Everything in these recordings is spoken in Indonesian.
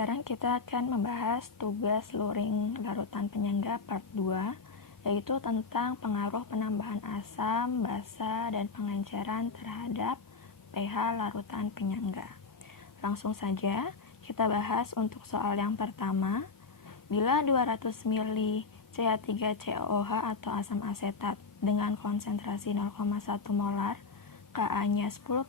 Sekarang kita akan membahas tugas luring larutan penyangga part 2, yaitu tentang pengaruh penambahan asam, basa, dan pengenceran terhadap pH larutan penyangga. Langsung saja kita bahas untuk soal yang pertama. Bila 200 ml CH3COOH atau asam asetat dengan konsentrasi 0,1 molar, Ka-nya 10⁻⁵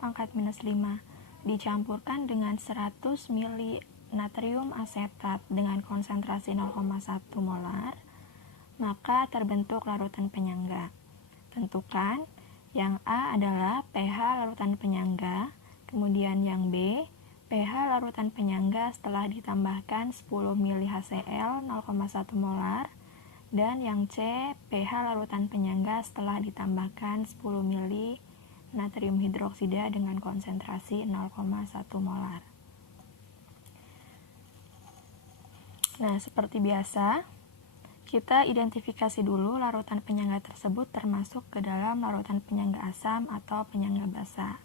dicampurkan dengan 100 ml natrium asetat dengan konsentrasi 0,1 molar, maka terbentuk larutan penyangga. Tentukan yang A adalah pH larutan penyangga, kemudian yang B pH larutan penyangga setelah ditambahkan 10 ml HCl 0,1 molar, dan yang C pH larutan penyangga setelah ditambahkan 10 ml natrium hidroksida dengan konsentrasi 0,1 molar. Nah, seperti biasa, kita identifikasi dulu larutan penyangga tersebut termasuk ke dalam larutan penyangga asam atau penyangga basa.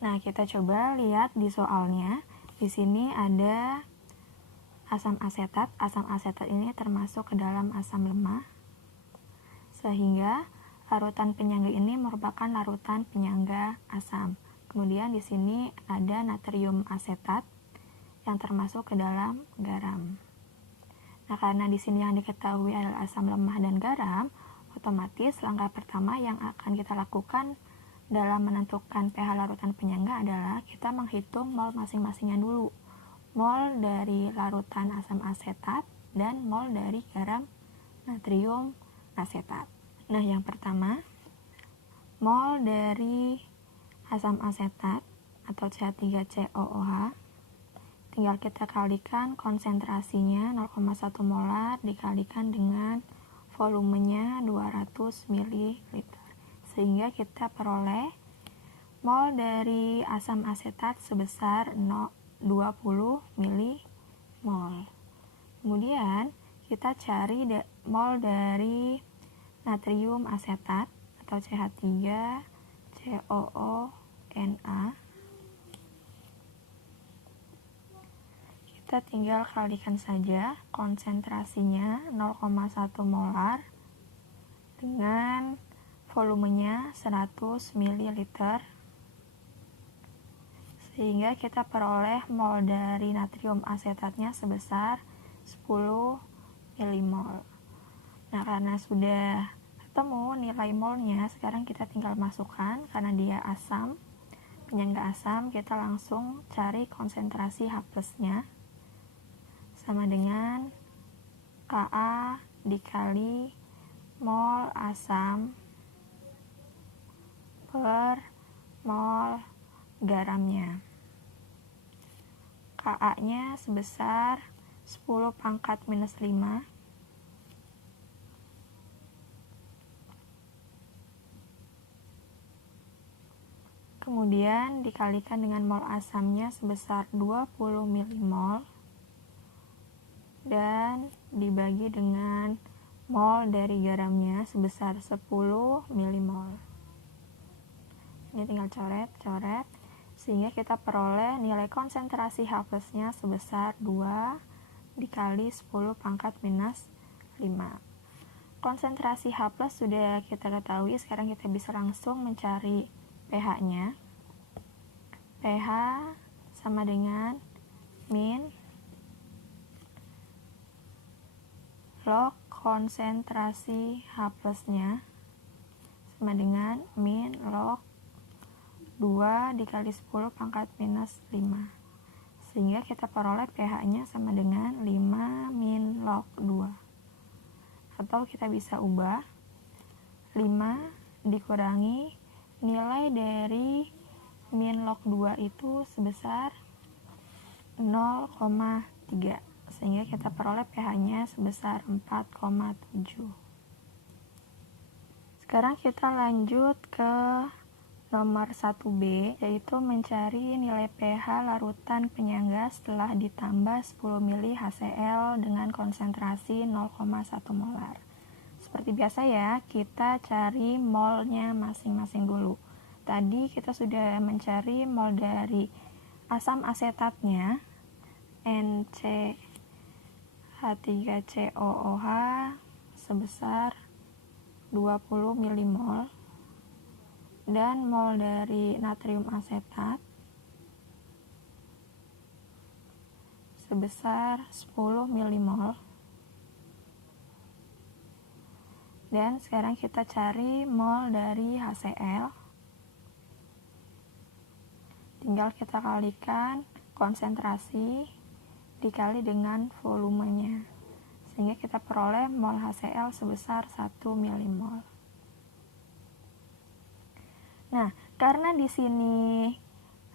Nah, kita coba lihat di soalnya. Di sini ada asam asetat. Asam asetat ini termasuk ke dalam asam lemah, sehingga larutan penyangga ini merupakan larutan penyangga asam. Kemudian di sini ada natrium asetat yang termasuk ke dalam garam. Nah, karena di sini yang diketahui adalah asam lemah dan garam, otomatis langkah pertama yang akan kita lakukan dalam menentukan pH larutan penyangga adalah kita menghitung mol masing-masingnya dulu. Mol dari larutan asam asetat dan mol dari garam natrium asetat. Nah, yang pertama, mol dari asam asetat atau CH3COOH tinggal kita kalikan konsentrasinya 0,1 molar dikalikan dengan volumenya 200 ml, sehingga kita peroleh mol dari asam asetat sebesar 20 mmol. Kemudian kita cari mol dari natrium asetat atau CH3COONA. Kita tinggal kalikan saja konsentrasinya 0,1 molar dengan volumenya 100 ml, sehingga kita peroleh mol dari natrium asetatnya sebesar 10 mmol. Nah, karena sudah ketemu nilai molnya, sekarang kita tinggal masukkan, karena dia asam, penyangga asam, kita langsung cari konsentrasi H+- nya sama dengan Ka dikali mol asam per mol garamnya. Ka-nya sebesar 10⁻⁵. Kemudian dikalikan dengan mol asamnya sebesar 20 mmol dan dibagi dengan mol dari garamnya sebesar 10 mmol. Ini tinggal coret, sehingga kita peroleh nilai konsentrasi H+-nya sebesar 2 dikali 10⁻⁵. Konsentrasi H+ sudah kita ketahui, sekarang kita bisa langsung mencari pH-nya. pH sama dengan min log konsentrasi H+-nya sama dengan min log 2 dikali 10⁻⁵, sehingga kita peroleh pH-nya sama dengan 5 min log 2. Atau kita bisa ubah 5 dikurangi nilai dari min log 2 itu sebesar 0,3, sehingga kita peroleh pH-nya sebesar 4,7. Sekarang kita lanjut ke nomor 1B, yaitu mencari nilai pH larutan penyangga setelah ditambah 10 ml HCl dengan konsentrasi 0,1 molar. Seperti biasa ya, kita cari molnya masing-masing dulu. Tadi kita sudah mencari mol dari asam asetatnya NCH3COOH sebesar 20 milimol dan mol dari natrium asetat sebesar 10 milimol. Dan sekarang kita cari mol dari HCl. Tinggal kita kalikan konsentrasi dikali dengan volumenya, sehingga kita peroleh mol HCl sebesar 1 milimol. Nah, karena di sini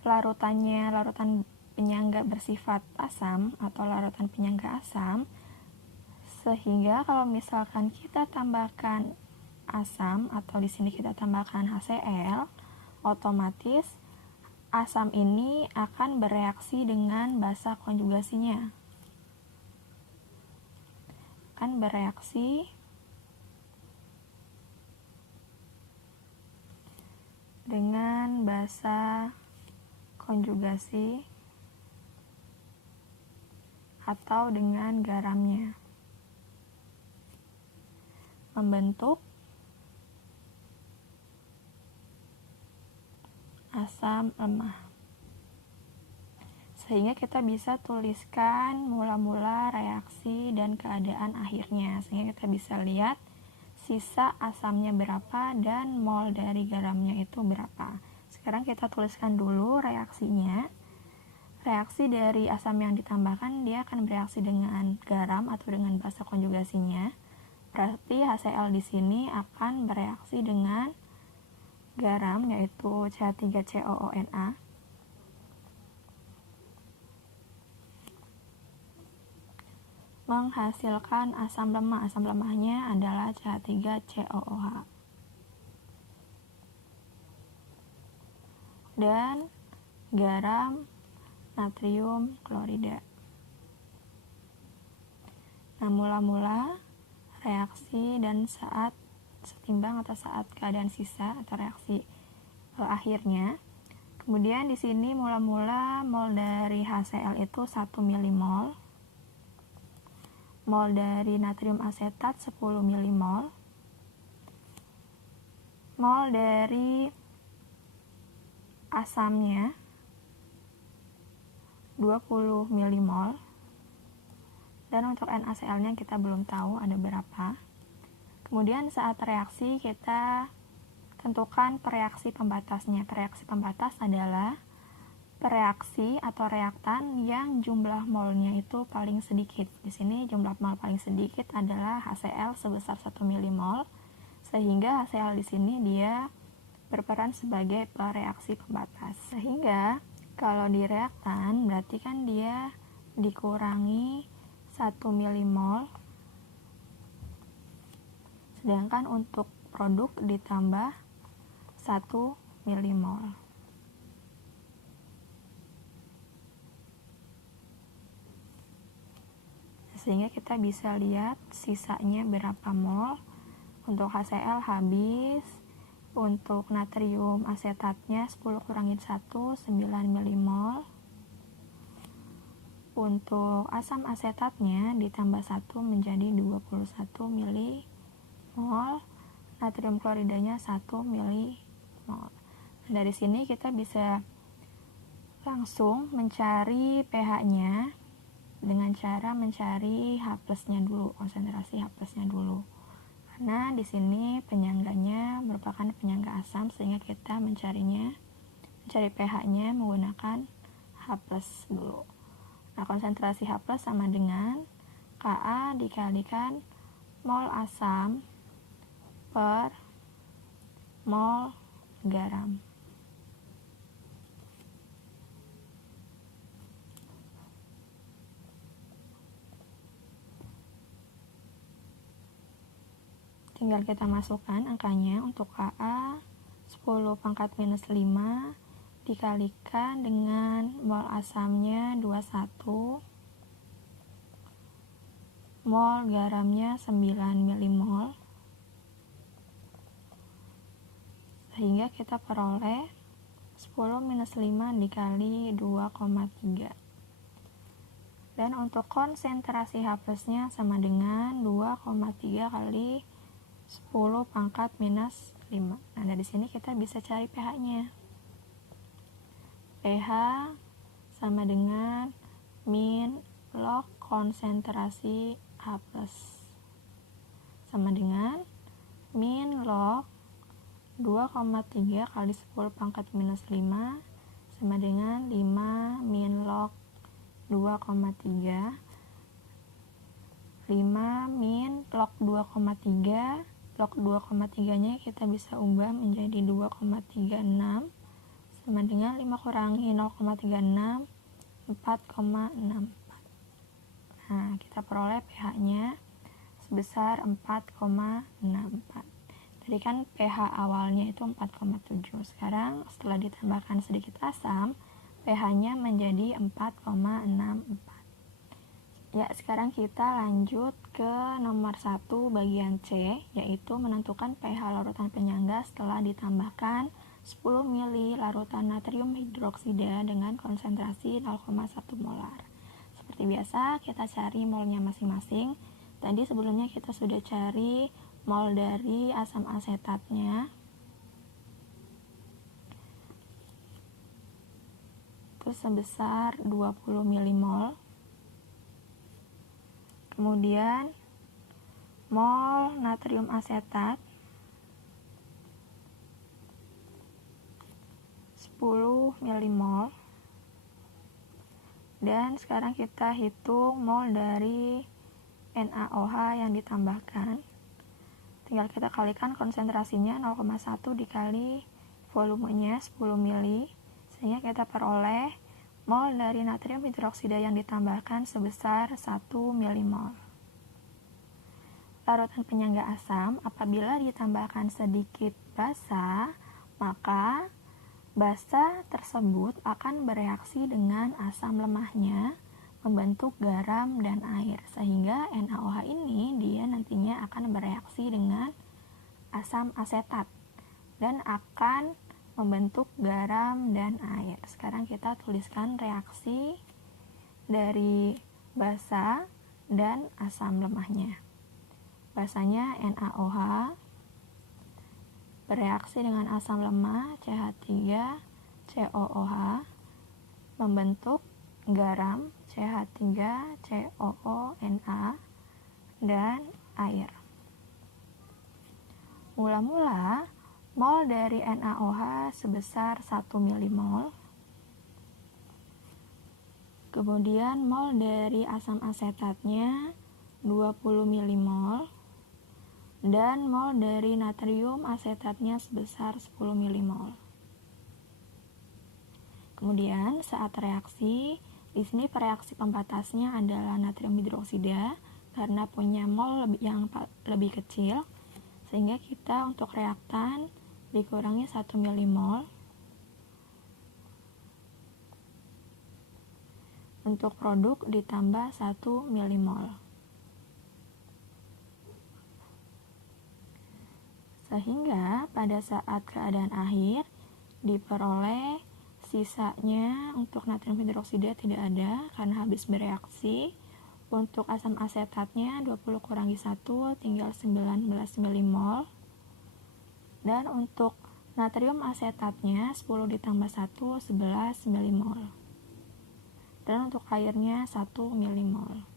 larutan penyangga bersifat asam atau larutan penyangga asam, sehingga kalau misalkan kita tambahkan asam atau di sini kita tambahkan HCl, otomatis asam ini akan bereaksi dengan basa konjugasinya. Akan bereaksi dengan basa konjugasi atau dengan garamnya, membentuk asam lemah. Sehingga kita bisa tuliskan mula-mula reaksi dan keadaan akhirnya, sehingga kita bisa lihat sisa asamnya berapa dan mol dari garamnya itu berapa. Sekarang kita tuliskan dulu reaksinya. Reaksi dari asam yang ditambahkan, dia akan bereaksi dengan garam atau dengan basa konjugasinya. Berarti HCl di sini akan bereaksi dengan garam, yaitu CH3COONA, menghasilkan asam lemah. Asam lemahnya adalah CH3COOH. Dan garam natrium klorida. Nah, mula-mula reaksi dan saat setimbang atau saat keadaan sisa atau reaksi akhirnya. Kemudian di sini mula-mula mol dari HCl itu 1 milimol. Mol dari natrium asetat 10 milimol. Mol dari asamnya 20 milimol. Dan untuk NaCl-nya kita belum tahu ada berapa. Kemudian saat reaksi kita tentukan pereaksi pembatasnya. Pereaksi pembatas adalah pereaksi atau reaktan yang jumlah molnya itu paling sedikit. Di sini jumlah mol paling sedikit adalah HCl sebesar 1 milimol, sehingga HCl di sini dia berperan sebagai pereaksi pembatas. Sehingga kalau di reaktan berarti kan dia dikurangi 1 milimol, sedangkan untuk produk ditambah 1 milimol. Sehingga kita bisa lihat sisanya berapa mol. Untuk HCl habis, untuk natrium asetatnya 10 kurangin 1, 9 milimol. Untuk asam asetatnya ditambah 1 menjadi 21 milimol. Natrium kloridanya 1 milimol. Dari sini kita bisa langsung mencari pH-nya dengan cara mencari H+-nya dulu, konsentrasi H+-nya dulu. Karena di sini penyangganya merupakan penyangga asam, sehingga kita mencari pH-nya menggunakan H+ dulu. Nah, konsentrasi H+ sama dengan Ka dikalikan mol asam per mol garam. Tinggal kita masukkan angkanya. Untuk Ka 10 pangkat minus 5 dikalikan dengan mol asamnya 21, mol garamnya 9 milimol, sehingga kita peroleh 10 minus 5 dikali 2,3. Dan untuk konsentrasi H plusnya sama dengan 2,3 kali 10 pangkat minus 5. Nah, dari sini kita bisa cari pH-nya. pH sama dengan min log konsentrasi H plus. Sama dengan min log 2,3 kali 10 pangkat minus 5 sama dengan 5 min log 2,3. 5 min log 2,3. Log 2,3 nya kita bisa ubah menjadi 2,36 sama dengan 5 kurangi 0,36, 4,64. Nah, kita peroleh pH nya sebesar 4,64. Tadi kan pH awalnya itu 4,7. Sekarang setelah ditambahkan sedikit asam, pH-nya menjadi 4,64. Ya, sekarang kita lanjut ke nomor 1 bagian C, yaitu menentukan pH larutan penyangga setelah ditambahkan 10 ml larutan natrium hidroksida dengan konsentrasi 0,1 molar. Seperti biasa, kita cari molnya masing-masing. Tadi sebelumnya kita sudah cari mol dari asam asetatnya. Itu sebesar 20 mmol. Kemudian mol natrium asetat 10 mmol. Dan sekarang kita hitung mol dari NaOH yang ditambahkan. Tinggal kita kalikan konsentrasinya 0,1 dikali volumenya 10 ml, sehingga kita peroleh mol dari natrium hidroksida yang ditambahkan sebesar 1 mmol. Larutan penyangga asam apabila ditambahkan sedikit basa, maka basa tersebut akan bereaksi dengan asam lemahnya membentuk garam dan air, sehingga NaOH ini dia nantinya akan bereaksi dengan asam asetat dan akan membentuk garam dan air. Sekarang kita tuliskan reaksi dari basa dan asam lemahnya. Basanya NaOH bereaksi dengan asam lemah CH3COOH membentuk garam CH3COONa dan air. Mula-mula mol dari NaOH sebesar 1 mmol. Kemudian mol dari asam asetatnya 20 mmol. Dan mol dari natrium asetatnya sebesar 10 mmol. Kemudian saat reaksi, di sini reaksi pembatasnya adalah natrium hidroksida karena punya mol yang lebih kecil, sehingga kita untuk reaktan dikurangi 1 mmol. Untuk produk ditambah 1 mmol. Sehingga pada saat keadaan akhir diperoleh sisanya untuk natrium hidroksida tidak ada karena habis bereaksi. Untuk asam asetatnya 20 kurangi 1 tinggal 19 mmol. Dan untuk natrium asetatnya 10 ditambah 1 11 mmol. Dan untuk airnya 1 mmol.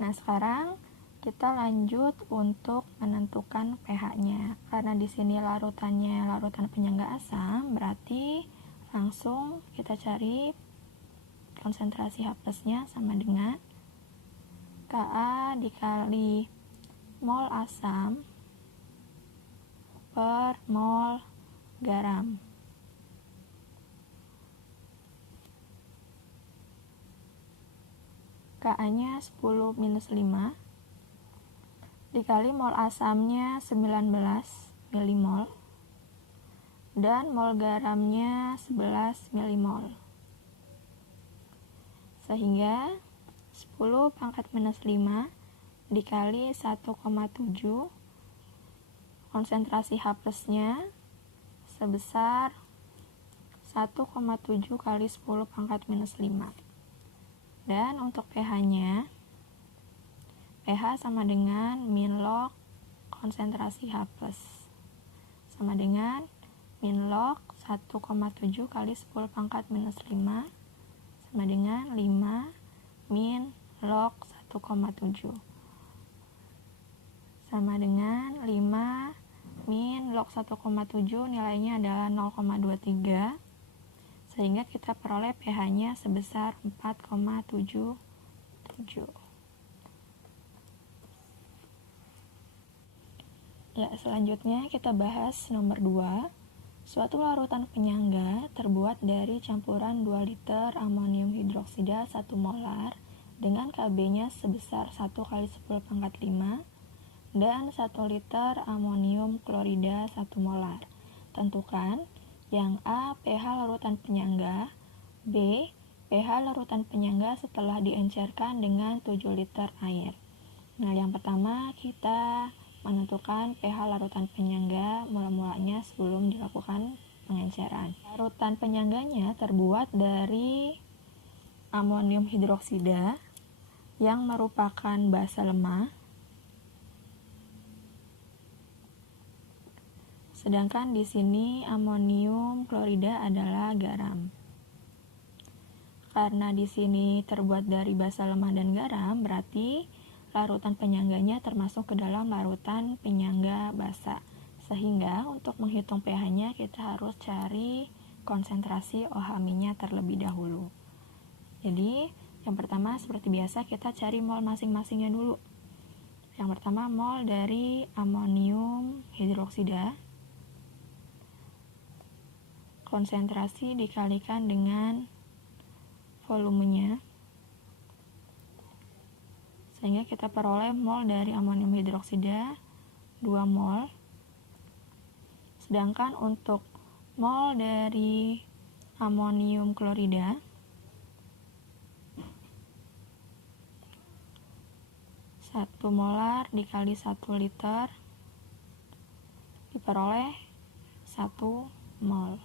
Nah, sekarang kita lanjut untuk menentukan pH-nya. Karena di sini larutannya larutan penyangga asam, berarti langsung kita cari konsentrasi H plusnya sama dengan Ka dikali mol asam per mol garam. Ka-nya 10 minus 5 dikali mol asamnya 19 mmol dan mol garamnya 11 mmol. Sehingga 10 pangkat minus 5 dikali 1,7, konsentrasi H plusnya sebesar 1,7 kali 10 pangkat minus 5. Dan untuk pH-nya, pH sama dengan min log konsentrasi H+, sama dengan min log 1,7 kali 10 pangkat minus 5 sama dengan 5 min log 1,7 sama dengan 5 min log 1,7 nilainya adalah 0,23, sehingga kita peroleh pH-nya sebesar 4,77. Ya, selanjutnya kita bahas nomor 2. Suatu larutan penyangga terbuat dari campuran 2 liter amonium hidroksida 1 molar dengan Kb-nya sebesar 1 kali 10 pangkat 5 dan 1 liter amonium klorida 1 molar. Tentukan yang A. pH larutan penyangga, B. pH larutan penyangga setelah diencerkan dengan 7 liter air. Nah, yang pertama kita menentukan pH larutan penyangga mula-mulanya sebelum dilakukan pengenceran. Larutan penyangganya terbuat dari amonium hidroksida yang merupakan basa lemah, sedangkan di sini amonium klorida adalah garam. Karena di sini terbuat dari basa lemah dan garam, berarti larutan penyangganya termasuk ke dalam larutan penyangga basa. Sehingga untuk menghitung pH-nya kita harus cari konsentrasi OH-nya terlebih dahulu. Jadi, yang pertama seperti biasa kita cari mol masing-masingnya dulu. Yang pertama mol dari amonium hidroksida, konsentrasi dikalikan dengan volumenya, sehingga kita peroleh mol dari amonium hidroksida 2 mol. Sedangkan untuk mol dari amonium klorida, 1 molar dikali 1 liter diperoleh 1 mol.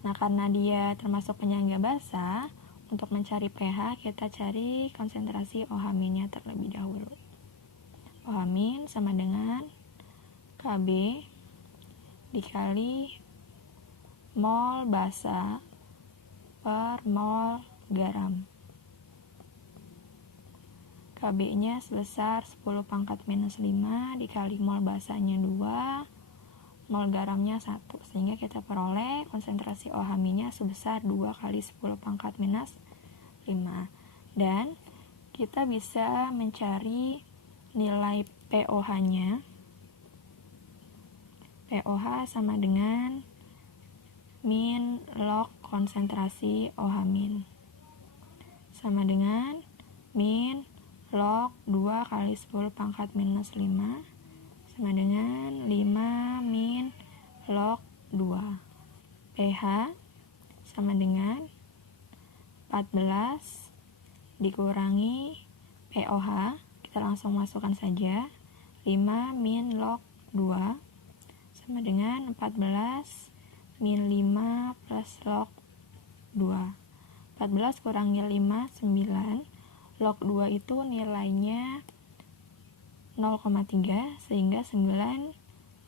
Nah, karena dia termasuk penyangga basa, untuk mencari pH kita cari konsentrasi OH-nya terlebih dahulu. OH- sama dengan Kb dikali mol basa per mol garam. Kb-nya sebesar 10 pangkat minus 5 dikali mol basanya 2, mol garamnya 1, sehingga kita peroleh konsentrasi OH-nya sebesar 2 kali 10 pangkat minus 5. Dan kita bisa mencari nilai pOH-nya. pOH sama dengan min log konsentrasi OH-, sama dengan min log 2 kali 10 pangkat minus 5 sama dengan 5 min log 2. pH sama dengan 14 dikurangi pOH, kita langsung masukkan saja 5 min log 2 sama dengan 14 min 5 plus log 2. 14 kurangi 5, 9. Log 2 itu nilainya 0,3, sehingga 9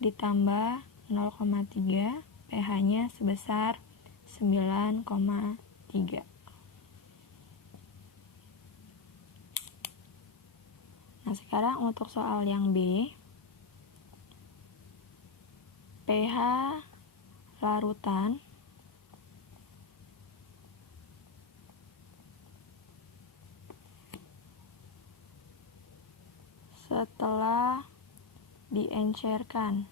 ditambah 0,3, pH-nya sebesar 9,3. Nah, sekarang untuk soal yang B, pH larutan setelah diencerkan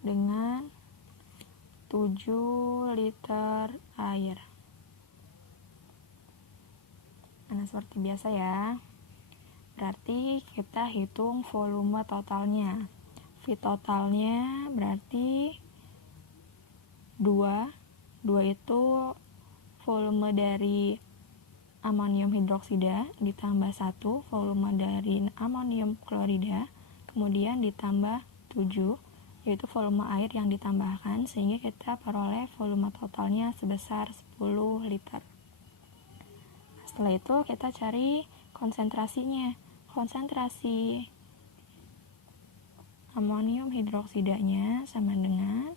dengan 7 liter air. Nah, seperti biasa ya. Berarti kita hitung volume totalnya. V totalnya berarti 2. 2 itu volume dari amonium hidroksida ditambah 1 volume dari amonium klorida, kemudian ditambah 7 yaitu volume air yang ditambahkan, sehingga kita peroleh volume totalnya sebesar 10 liter. Setelah itu kita cari konsentrasinya. Konsentrasi amonium hidroksidanya sama dengan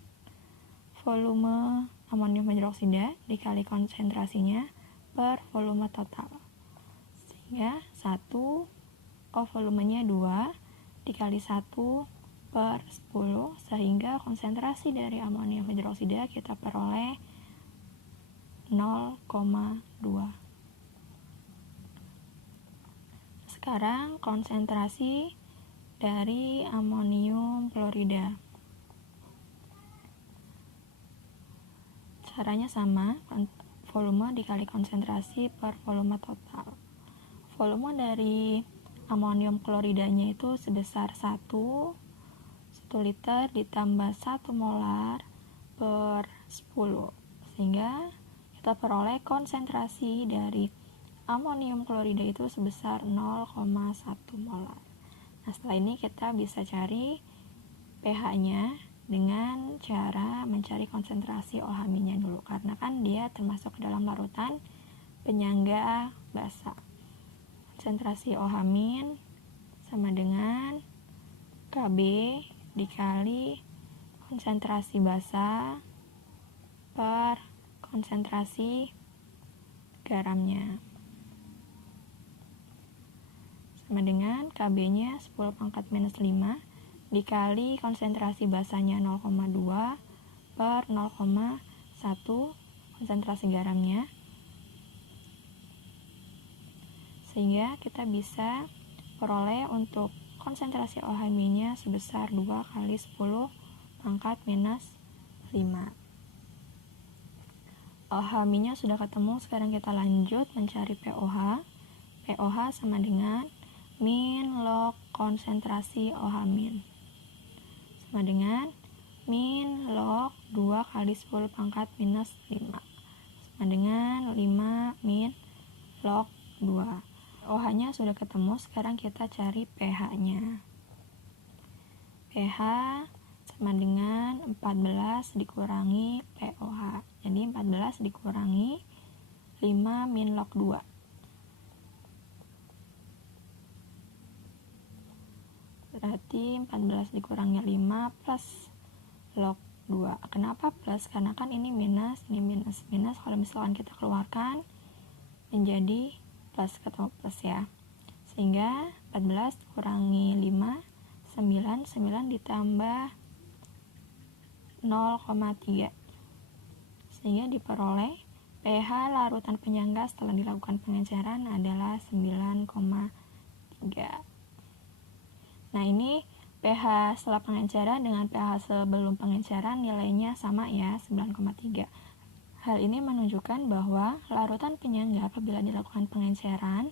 volume amonium hidroksida dikali konsentrasinya per volume total. Sehingga volumenya 2 dikali 1 per 10, sehingga konsentrasi dari amonium hidroksida kita peroleh 0,2. Sekarang konsentrasi dari amonium klorida. Caranya sama, volume dikali konsentrasi per volume total. Volume dari amonium kloridanya itu sebesar 1 liter ditambah 1 molar per 10, sehingga kita peroleh konsentrasi dari amonium klorida itu sebesar 0,1 molar. Nah, setelah ini kita bisa cari pH-nya dengan cara mencari konsentrasi OH- dulu, karena kan dia termasuk ke dalam larutan penyangga basa. Konsentrasi OH- sama dengan Kb dikali konsentrasi basa per konsentrasi garamnya, sama dengan Kb-nya 10 pangkat minus 5 dikali konsentrasi basanya 0,2 per 0,1 konsentrasi garamnya, sehingga kita bisa peroleh untuk konsentrasi OH-nya sebesar 2 kali 10 pangkat minus 5. OH-nya sudah ketemu, sekarang kita lanjut mencari pOH. pOH sama dengan min log konsentrasi OH-, sama dengan min log 2 kali 10 pangkat minus 5, sama dengan 5 min log 2. OH-nya sudah ketemu, sekarang kita cari pH-nya. pH sama dengan 14 dikurangi pOH. Jadi 14 dikurangi 5 min log 2. Berarti 14 dikurangi 5 plus log 2. Kenapa plus? Karena kan ini minus, ini minus. Minus kalau misalkan kita keluarkan menjadi plus, ketemu plus ya. Sehingga 14 kurangi 5, 9 ditambah 0,3. Sehingga diperoleh pH larutan penyangga setelah dilakukan pengenceran adalah 9,3. Nah, ini pH setelah pengenceran dengan pH sebelum pengenceran nilainya sama ya, 9,3. Hal ini menunjukkan bahwa larutan penyangga apabila dilakukan pengenceran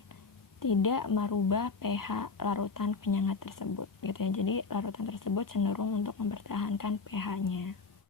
tidak merubah pH larutan penyangga tersebut gitu ya. Jadi larutan tersebut cenderung untuk mempertahankan pH-nya.